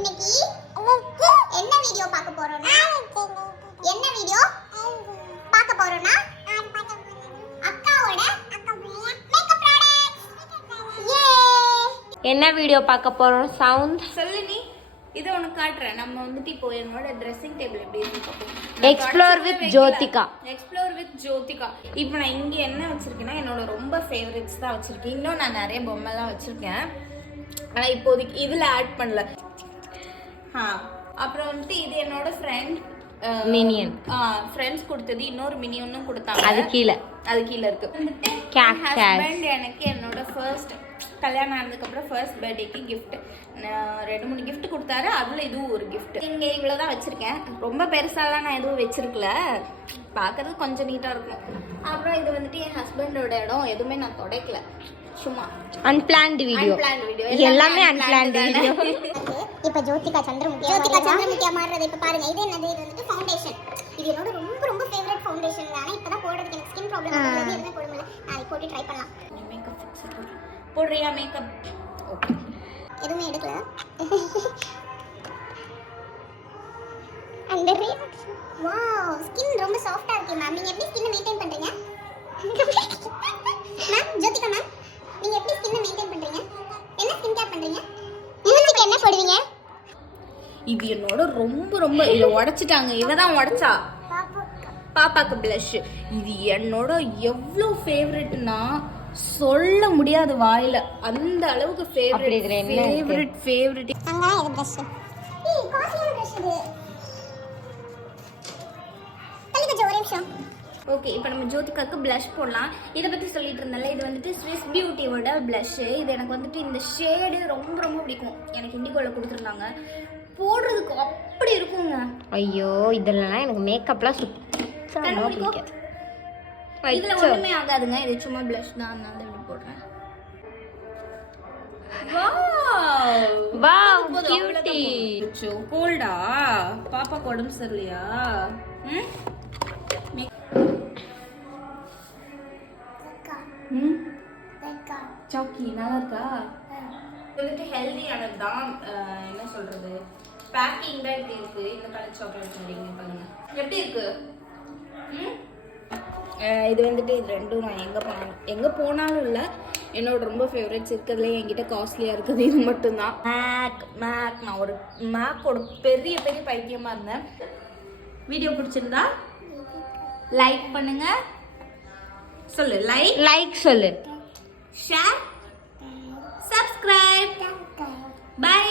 இன்னைக்கு என்ன வீடியோ பார்க்க போறோம்னா என்ன வீடியோ பார்க்க போறோம்னா அக்காவோட மேக்கப் ப்ராடக்ட்ஸ். யே! என்ன வீடியோ பார்க்க போறோம்? சவுண்ட் சொல்லு நீ. இது உனக்கு காட்டுறேன். நம்ம வந்துட்டு இப்போ என்னோட ட்ரெஸ்ஸிங் டேபிள் எப்படி இருக்கு பார்ப்போம். Explore with Jyothika. Explore with Jyothika. இப்போ நான் இங்க என்ன வச்சிருக்கேன்னா என்னோட ரொம்ப ஃபேவரட்ஸ் தான் வச்சிருக்கேன். இன்னும் நான் நிறைய பொம்மைலாம் வச்சிருக்கேன். ஆனா இப்போதைக்கு இதுல ஆட் பண்ணல. அப்புறம் வந்துட்டு இது என்னோட ஃப்ரெண்ட் மினியன் ஃப்ரெண்ட்ஸ் கொடுத்தது. இன்னொரு மினியனும் கொடுத்தாங்க. அது கீழ இருக்கு. ஹஸ்பண்ட் எனக்கு என்னோட ஃபர்ஸ்ட் கல்யாணம் ஆனதுக்கப்புறம் ஃபர்ஸ்ட் பர்த்டேக்கு கிஃப்ட் 2-3 கிஃப்ட் கொடுத்தாரு. அதில் இதுவும் ஒரு கிஃப்ட். இங்கே இவ்வளோ தான் வச்சுருக்கேன். ரொம்ப பெருசாலாம் நான் எதுவும் வச்சிருக்கல. பார்க்கறது கொஞ்சம் நீட்டாக இருக்கும். அப்புறம் இது வந்துட்டு என் ஹஸ்பண்டோட இடம். எதுவுமே நான் துடைக்கல. சும்மா அன்பிளான்ட் வீடியோ. எல்லாமே அன்பிளான்ட் வீடியோ. இப்போ ஜோதிகா சந்திரமுகியா மாறுறது. இப்போ பாருங்க, இது என்னது? இது வந்துட்டு ஃபவுண்டேஷன். இது என்னோட ரொம்ப ரொம்ப ஃபேவரட் ஃபவுண்டேஷன். ஆனால் இப்போ தான் போடுறதுக்கு எனக்கு ஸ்கின் ப்ராப்ளம் இருக்குது. எதுவுமே போட முடியல. நான் போட்டு ட்ரை பண்ணலாம். மேக்கப் ஃபிக்ஸ் போடுறியா? Makeup okay. எதுவுமே எடுக்கல. அந்த ரியாக்ஷன், வாவ், ஸ்கின் ரொம்ப சாஃப்ட்டா இருக்கு மேம். நீங்க எப்படி ஸ்கின் மெயின்டைன் பண்றீங்க மேம்? ஜோதிகா மேம், நீங்க எப்படி ஸ்கின் மெயின்டைன் பண்றீங்க? என்ன ஸ்கின் கேர் பண்றீங்க? மூஞ்சிக்கு என்ன போடுவீங்க? இது என்னோட ரொம்ப ரொம்ப இதை உடைச்சிட்டாங்க. இவ தான் உடைச்சா. பாப்பாக்கு ப்ளஷ். இது என்னோட எவ்வளோ ஃபேவரட்னா சொல்ல முடியாது வாயில. அந்த அளவுக்கு ஃபேவரட். அங்கதான் இது பிரஷ். ஏய், காஸ்ட்லியான பிரஷ் இது. தள்ளி கொஞ்சம் ஒரே நிமிஷம். ஓகே, இப்போ நம்ம ஜோதிகாக்கு ப்ளஷ் போடலாம். இதை பற்றி சொல்லிட்டு இருந்தேன்ல, இது வந்துட்டு ஸ்விஸ் பியூட்டியோட ப்ளஷ்ஷு. இது எனக்கு வந்துட்டு இந்த ஷேடு ரொம்ப ரொம்ப பிடிக்கும். எனக்கு இண்டிகோவில் கொடுத்துருந்தாங்க. போடுறதுக்கு அப்படி இருக்குங்க. ஐயோ, இதெல்லாம் எனக்கு மேக்கப்லாம் சுத்தமாக பிடிக்காது. இதுல ஒண்ணுமே ஆகாதுங்க. இது சும்மா ப்ளஷ் தான். அதனால இப்படி போடுறேன். Wow, cutie. கோல்டா? பாப்பா உடம்பு சரியில்லையா? சாக்கி நல்லா இருக்கா? வந்துட்டு ஹெல்தியானது தான். என்ன சொல்றது, பேக்கிங் தான் இப்படி இருக்கு. இந்த கலர் சாக்லேட் அப்படிங்க பாருங்க எப்படி இருக்கு. இது வந்துட்டு இது ரெண்டும் நான் எங்கே போனாலும் இல்லை, என்னோட ரொம்ப ஃபேவரட்ஸ் இருக்கிறதுல என்கிட்ட காஸ்ட்லியாக இருக்குது இது மட்டும்தான். மேக் நான் ஒரு மேக்கோட பெரிய பெரிய பைத்தியமாக இருந்தேன். வீடியோ பிடிச்சிருந்தா லைக் பண்ணுங்க. சொல்லு, லைக் சொல்லு, ஷேர், சப்ஸ்கிரைப். பை.